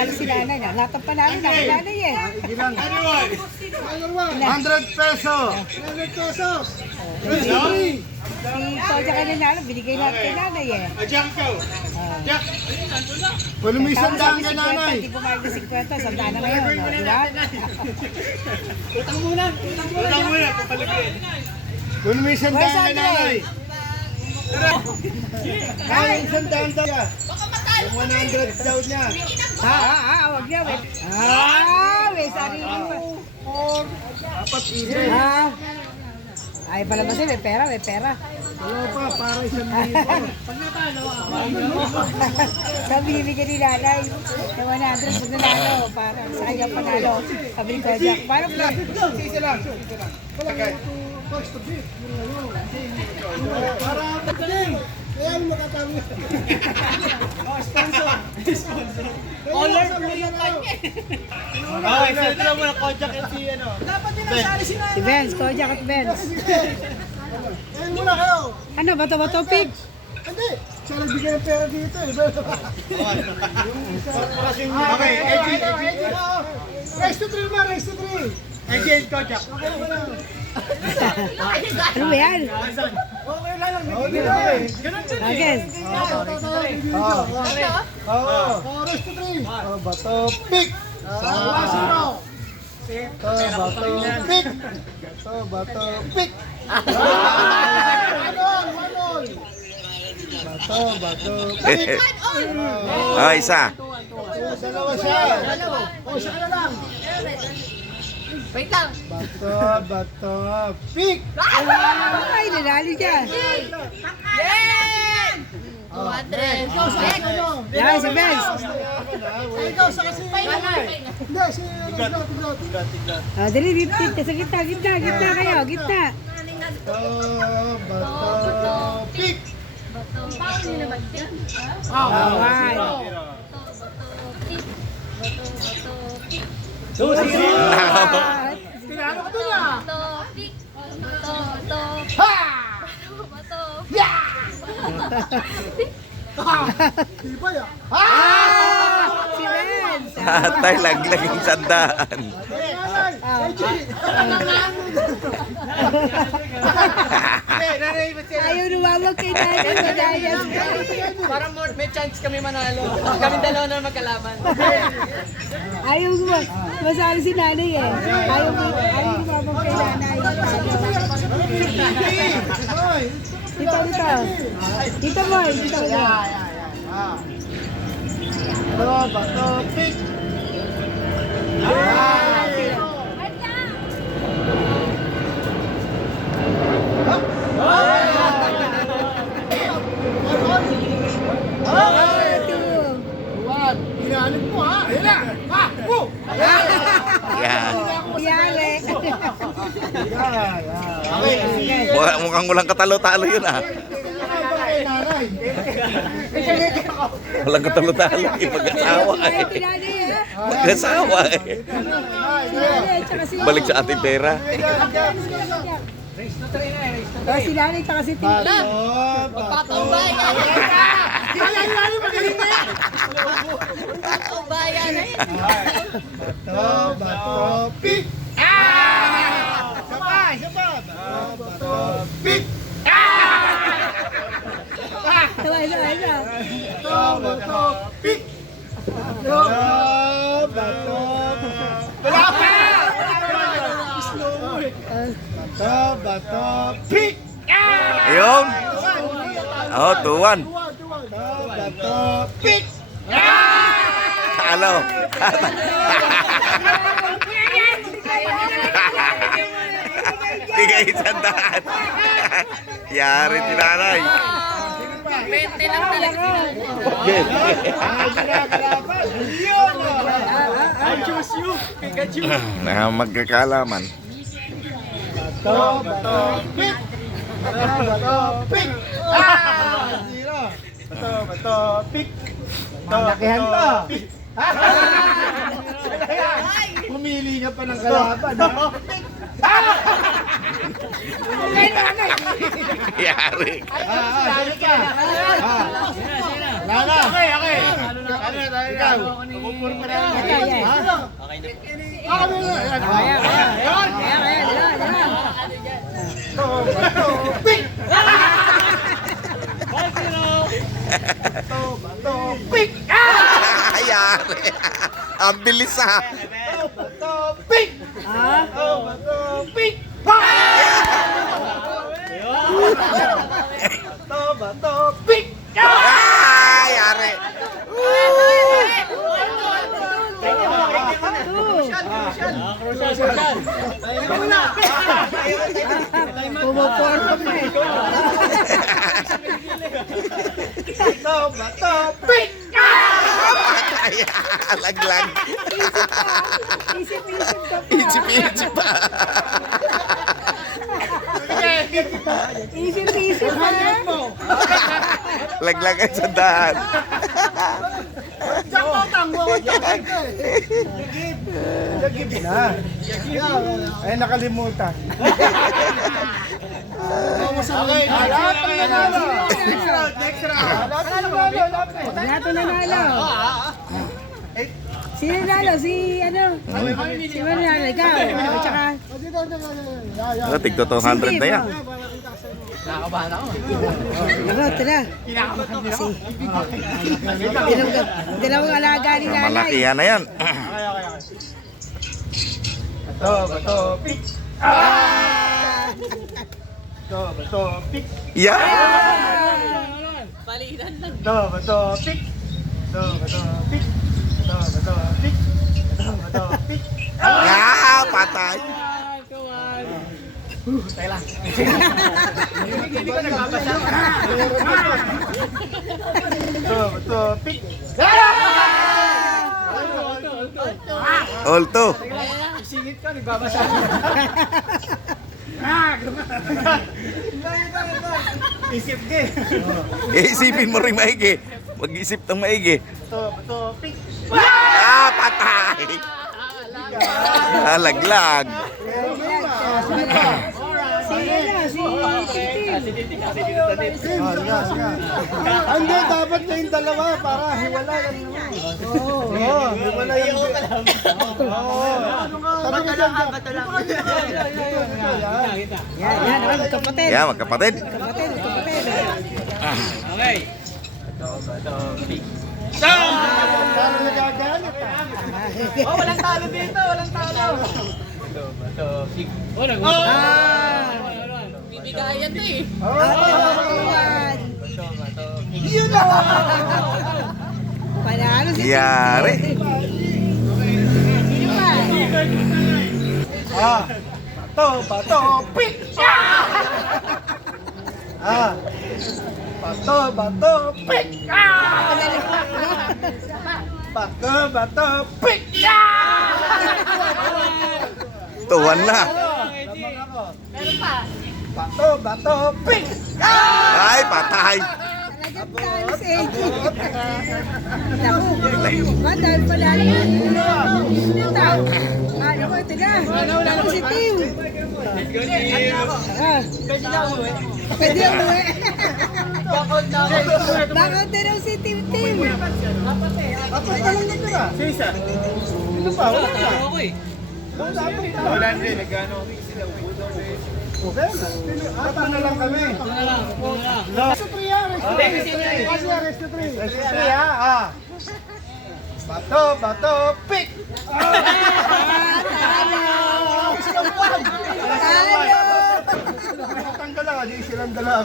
Panalo si nanay na. Lahat ng panalo na si nanay eh. Bilang. 100 pesos. 100 pesos. Si Koja ka nanalo, binigay lahat kay nanay eh. Kung may sandaan ka nanay. Hindi pumayag na 50, sandaan na ngayon. Di ba? Utang muna, papalagyan. Kung may sandaan ka nanay. Ay, Sandaan daw niya. Yung 100 daw niya. wag niya. May sarili pa. Dapat ibe. Ay, pala ba siya, may pera, may pera. Wala pa, para 1,000. Sabi bibigyan ni nanay. Yung 100, pag nanalo, para sa kanya panalo. Sabi ni Koja, para pa. Sisi lang. Palagay. Para pagkaling. Kaya yung makatawin. Sponsor. Color blue yung kanya. Okay, so ito lang muna, Kojak at si ano. Dapat din nasali si nanay. Si Benz, Koja at Benz. Ayun muna kayo. Ano, bato-bato pig? Hindi. Siya nagbigay ng pera dito eh. Okay, Edgy. Race to 3 naman, race to 3. Edgy and Kojak. Ano ba yan? Okay lang. Hindi na eh. Ganun din eh. Okay. Race to 3. Bato, pick. Bato, pick. Bato, pick. Bato, pick. Oh, isa. Dalawa siya. O, siya ka na lang. Wait lang. Bato, pick. Ay, nanalo siya. Yay! 200. Yan, si Benz. Ikaw sa kasi. Hindi, si Tiglot. Dali, dito, sa gitna kayo, gitna. Bato, pick. Awan. Tinalo ka doon ah. Tibay ah. Si Benz. Atay, laglag yung sandaan. Ayaw lumawag kay nanay, madayas ka. Para may chance kami manalo. Kami dalawa na magkalaban. Ayaw masali si nanay eh. Ayaw lumawag kay nanay. Dito. Dito mo, dito. Bato, pick. Hinahanip mo ha. Ayun na. Ha! Woo! Yan. Yari. Mukhang walang katalo-talo yun ah. Walang katalo-talo eh. Mag-asawa Ayaw eh. si nanay eh. Mag-asawa eh. Tsaka si Balik sa ating pera. si nanay, tsaka si Tito. Pataubayan. Magaling na yan. Pataubayan na yun. Bato, pick. Isa pa. Bato, pick. Tawa. Bato, pick. Bato, wala pa! Bato, pick. Ayun. Oh, 2-1. Bato, pick. Talo. Bigay sandaan. Yari si nanay. 20 lang talaga sila. I choose you, Pikachu. Magkakalaman. Bato, pick. Bato, pick. Zero. Bato, pick. Malakihan to. Pumili ka pa ng kalaban. Yari. Nana. Okay. Ano na, ikaw. Pupurma na. Ito, yan. Pick! Pick! Yari. Ang bilis ah. Pick! Ah, Pick! Pick! Yari. pumuporma pa eh. Pick! Laglag. Isip-isip ka pa. Isip-isip pa. Isip-isip ka. Laglag ang sandahan. Yagib na. Ay, nakalimutan. Okay, next round. Lahat na nanalo. Sino nanalo? Si ano? Si nanalo? Ikaw. At saka Tigto 200 na yan. ako, tara. Dalawang alaga ni nanay. Malakihan na yan. Bato, pick! Bato, pick! Yeah! Palitan lang. Bato, pick! Bato, pick! Bato, pick! Bato, pick! Ah, patay. Hindi ka nagbabasa. Bato, pick! All to. Singit ka, nagbabasa. Isip ka Isipin mo rin maigi. Mag-isip ng maigi. Bato, pick! Ah, patay. Ah, laglag. Si Titi. Hindi, dapat na yung dalawa para hiwala yan. Oo, hiwala yan. Yan, magkapatid. Yeah, magkapatid. Magkapatid. Okay. Paano nagagalit? Oh, walang talo dito, walang talo. Bibigayan to eh. Yun na! Panalo si Titi. Yari. Sino pa? Bato, pick! Bato, pick! Bato, pick! Tuwan na. Meron pa. Bato, pick! Ay, patay. Talagang talo si Eji. Naku, dahil pala ano ko, ito na. Talo si Tim. Pwede umuwi. Bakit na raw si Tim? Apat pa lang natira. Sisa. Ito pa, wala na. Wala rin, nagano. Okay na. Apat na lang kami. Resto 3 yan, resto 3. Resto 3 ha. Bato, pick! Tanggal lang, di silang dala.